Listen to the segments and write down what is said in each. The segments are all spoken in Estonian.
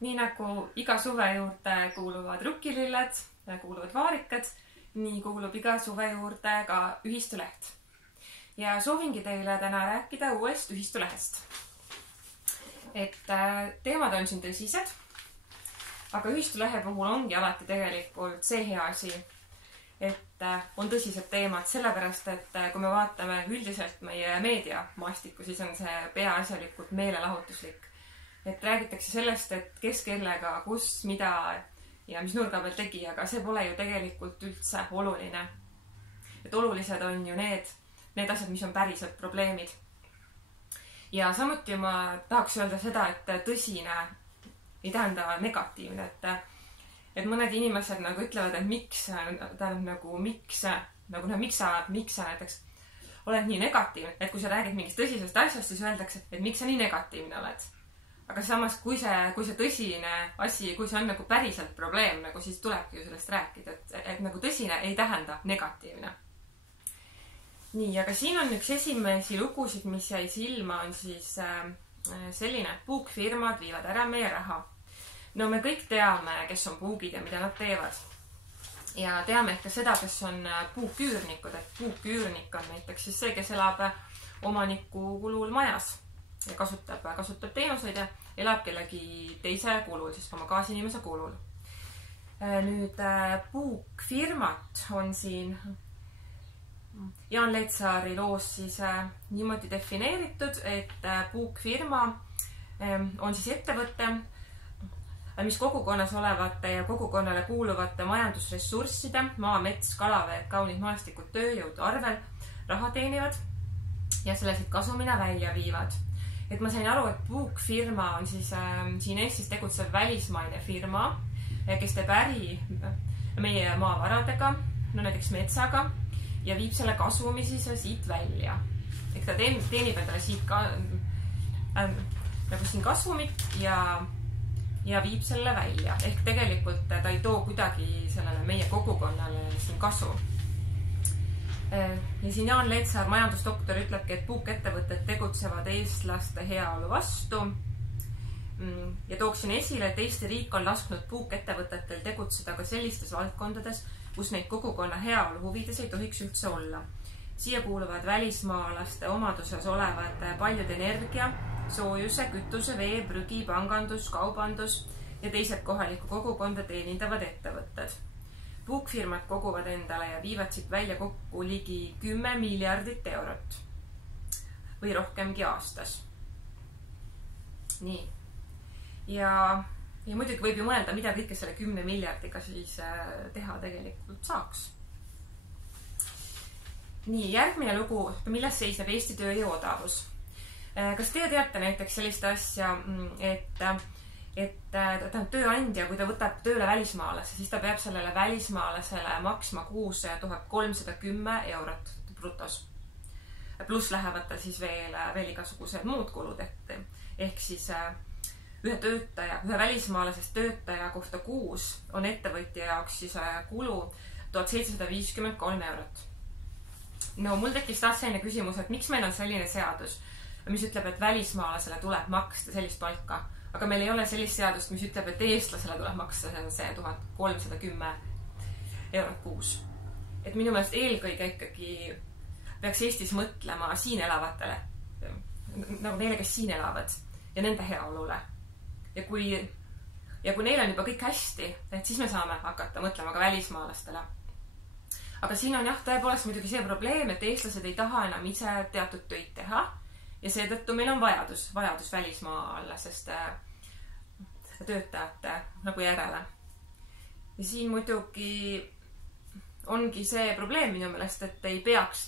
Nii nagu iga suve juurde kuuluvad rukkililled, kuuluvad vaarikad, nii kuulub iga suve juurde ka ühistuleht. Ja soovingi teile täna rääkida uuest ühistulehest. Et teemad on siin tõsised, aga ühistulehe puhul ongi alati tegelikult see hea asi, et on tõsised teemad, sellepärast, et kui me vaatame üldiselt meie meediamaastikku, siis on see peaasjalikult meelelahutuslik. Et räägitakse sellest, et kes kellega, kus, mida ja mis nurga peal tegi, aga see pole ju tegelikult üldse oluline. Et olulised on ju need asjad, mis on päriselt probleemid. Ja samuti ma tahaks öelda seda, et tõsine ei tähenda negatiivne, et mõned inimesed nagu ütlevad, et miks sa näiteks oled nii negatiivne, et kui sa räägid mingist tõsisest asjast, siis öeldakse, et miks sa nii negatiivne oled. Aga samas, kui see tõsine asi, kui see on nagu päriselt probleem, nagu siis tulebki ju sellest rääkida, et nagu tõsine ei tähenda negatiivne. Nii, aga siin on üks esimesi lugusid, mis jäi silma, on siis selline, et puukfirmad viivad ära meie raha. No me kõik teame, kes on puugid ja mida nad teevad. Ja teame ka seda, kes on puuküürnikud, et puuküürnik on näiteks siis see, kes elab omaniku kulul majas ja kasutab teenuseid ja elab kellegi teise kulul, siis oma kaasinimese kulul. Nüüd puukfirmat on siin Jaan Leetsaari loos siis niimoodi defineeritud, et puukfirma on siis ettevõte, mis kogukonnas olevate ja kogukonnale kuuluvate majandusressursside, maa, mets, kalaveed, kaunid maastikud, tööjõud arvel raha teenivad ja selliseid kasumina välja viivad. Et ma sain aru, et puukfirma on siis siin Eestis tegutsev välismaine firma, kes teeb äri meie maavaradega, no näiteks metsaga, ja viib selle kasumi siis siit välja. Ehk ta teenib endale siit nagu siin kasumit ja viib selle välja. Ehk tegelikult ta ei too kuidagi sellele meie kogukonnale siin kasu. Ja siin Jaan Leetsaar, majandusdoktor, ütlebki, et puukettevõtted tegutsevad eestlaste heaolu vastu. Ja tooksin esile, et Eesti riik on lasknud puukettevõtetel tegutseda ka sellistes valdkondades, kus neid kogukonna heaolu huvides ei tohiks üldse olla. Siia kuuluvad välismaalaste omaduses olevad paljud energia, soojuse, kütuse, vee, prügi, pangandus, kaubandus ja teised kohalikku kogukonda teenindavad ettevõtted. Puukfirmad koguvad endale ja viivad siit välja kokku ligi 10 miljardit eurot või rohkemgi aastas. Nii. Ja muidugi võib ju mõelda, mida kõike selle 10 miljardiga siis teha tegelikult saaks. Nii, järgmine lugu, milles seisneb Eesti tööjõu odavus. Kas teie teate näiteks sellist asja, et tööandja, kui ta võtab tööle välismaalase, siis ta peab sellele välismaalasele maksma kuus 1310 eurot brutos. Pluss lähevad ta siis veel igasugused muud kulud ette. Ehk siis ühe välismaalasest töötaja kohta kuus on ettevõtja jaoks siis kulu 1753 eurot. No mul tekkis taas selline küsimus, et miks meil on selline seadus, mis ütleb, et välismaalasele tuleb maksta sellist palka, aga meil ei ole sellist seadust, mis ütleb, et eestlasele tuleb maksta see 1310 eurot kuus. Et minu meelest eelkõige ikkagi peaks Eestis mõtlema siin elavatele, nagu neile, kes siin elavad ja nende heaolule. Ja kui neil on juba kõik hästi, et siis me saame hakata mõtlema ka välismaalastele. Aga siin on jah, tõepoolest muidugi see probleem, et eestlased ei taha enam ise teatud töid teha ja seetõttu meil on vajadus välismaalasest töötajate nagu järele. Ja siin muidugi ongi see probleem minu meelest, et ei peaks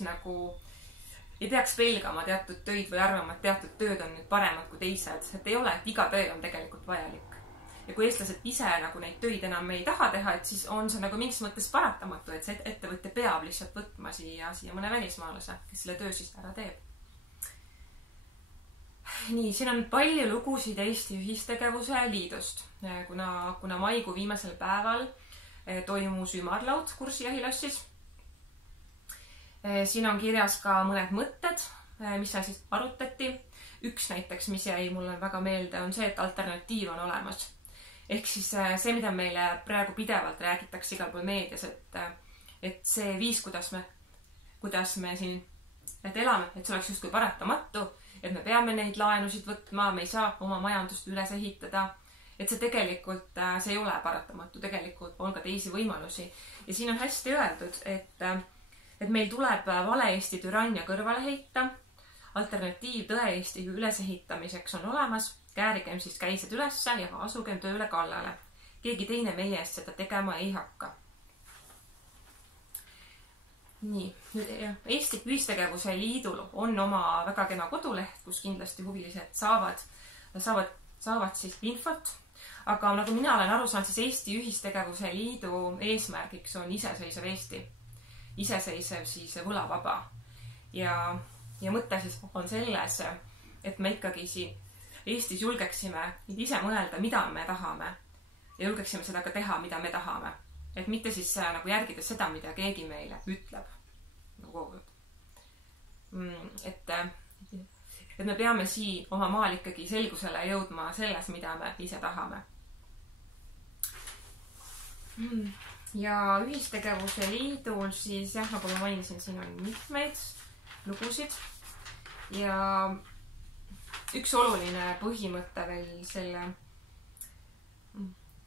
pelgama teatud töid või arvama, et teatud tööd on nüüd paremad kui teised. Et ei ole, et iga töö on tegelikult vajalik. Ja kui eestlased ise nagu neid töid enam ei taha teha, et siis on see nagu mingis mõttes paratamatu, et see ettevõtte peab lihtsalt võtma siia mõne välismaalase, kes selle töö siis ära teeb. Nii, siin on palju lugusid Eesti ühistegevuse liidust, kuna maikuu viimasel päeval toimus ümarlaud Kursijahilassis. Siin on kirjas ka mõned mõtted, mis seal siis arutati. Üks näiteks, mis jäi mulle väga meelde, on see, et alternatiiv on olemas. ehk siis see, mida meile praegu pidevalt räägitakse igal pool meedias, et see viis, kuidas me siin elame, et see oleks justkui paratamatu, et me peame neid laenusid võtma, me ei saa oma majandust üles ehitada, et see tegelikult, see ei ole paratamatu, tegelikult on ka teisi võimalusi. Ja siin on hästi öeldud, et meil tuleb vale Eesti türannia kõrvale heita, alternatiiv tõe Eesti ülesehitamiseks on olemas, käärigem siis käised ülesse ja asugem tööle kallale. Keegi teine meie eest seda tegema ei hakka. Nii, Eesti Ühistegevuse Liidul on oma väga kena koduleht, kus kindlasti huvilised saavad siis infot. Aga nagu mina olen aru saanud, siis Eesti Ühistegevuse Liidu eesmärgiks on iseseisev Eesti. Iseseisev siis võlavaba. Ja mõte siis on selles, et me ikkagi siin Eestis julgeksime ise mõelda, mida me tahame. Ja julgeksime seda ka teha, mida me tahame. Et mitte siis nagu järgides seda, mida keegi meile ütleb. Et me peame siin oma maal ikkagi selgusele jõudma selles, mida me ise tahame. Ja Ühistegevuse Liidul siis, jah, nagu ma mainisin, siin on mitmeid lugusid. Ja üks oluline põhimõte veel selle,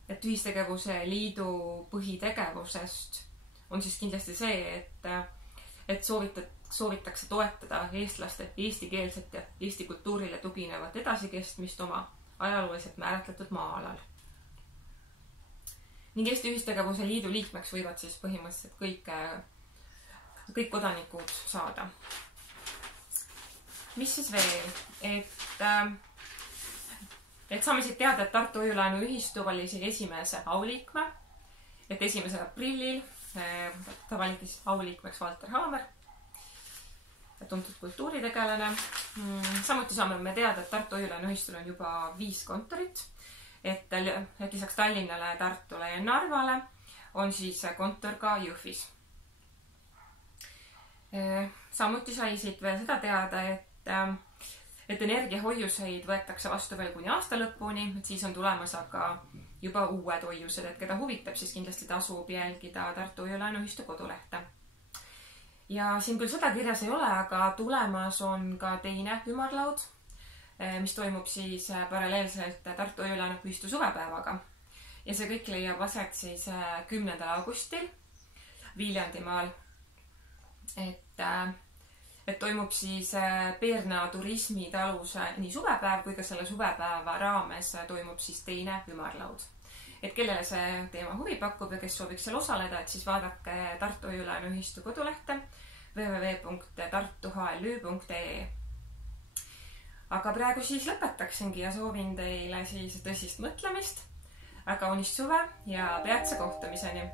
et Ühistegevuse Liidu põhitegevusest on siis kindlasti see, et soovitakse toetada eestlaste eestikeelset ja Eesti kultuurile tuginevat edasikestmist oma ajalooliselt määratletud maa-alal. Ning Eesti Ühistegevuse Liidu liikmeks võivad siis põhimõtteliselt kõik kodanikud saada. Mis siis veel? Et saame siit teada, et Tartu Hoiu-laenu ühistu valis esimese auliikme, et 1. aprillil ta valiti auliikmeks Valter Haamer, tuntud kultuuritegelane. Samuti saame me teada, et Tartu Hoiu-laenu ühistul on juba 5 kontorit, et lisaks Tallinnale, Tartule ja Narvale on siis kontor ka Jõhvis. Samuti sai siit veel seda teada, et energiahoiuseid võetakse vastu veel kuni aasta lõpuni, et siis on tulemas aga juba uued hoiused, et keda huvitab, siis kindlasti tasub jälgida Tartu Hoiu-laenu ühistu kodulehte. Ja siin küll seda kirjas ei ole, aga tulemas on ka teine ümarlaud, mis toimub siis paralleelselt Tartu Hoiu-laenu ühistu suvepäevaga. Ja see kõik leiab aset siis 10. augustil Viljandimaal. Et toimub siis Peerna turismitaluse nii suvepäev kui ka selle suvepäeva raames toimub siis teine ümarlaud. Et kellele see teema huvi pakub ja kes sooviks seal osaleda, et siis vaadake Tartu Hoiu-laenu ühistu kodulehte www.tartuhlü.ee. Aga praegu siis lõpetaksingi ja soovin teile siis tõsist mõtlemist, väga kaunist suve ja peatse kohtumiseni!